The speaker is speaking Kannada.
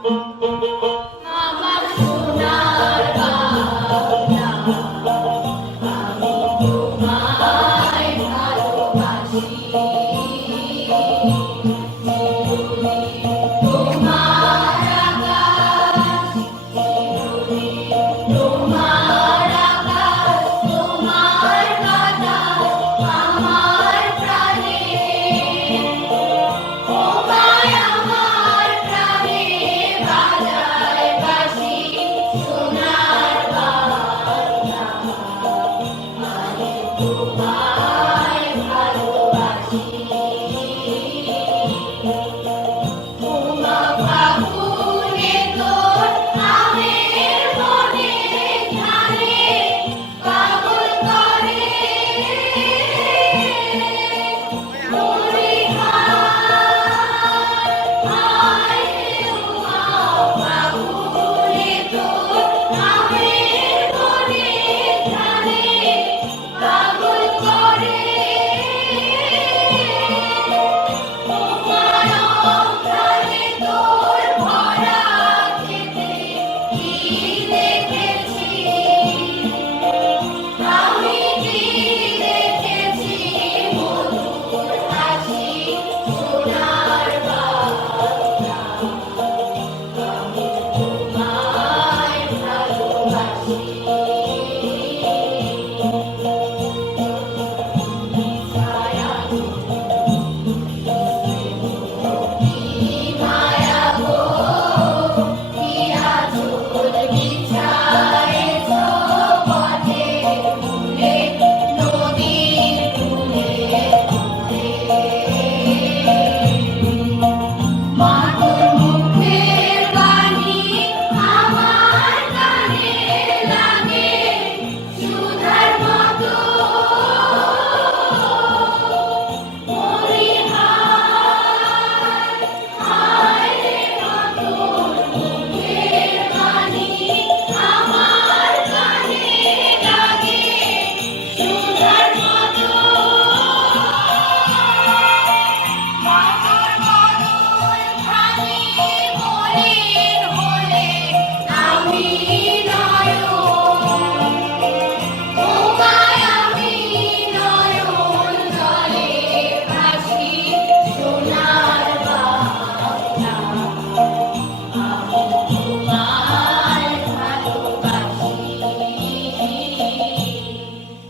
Boom,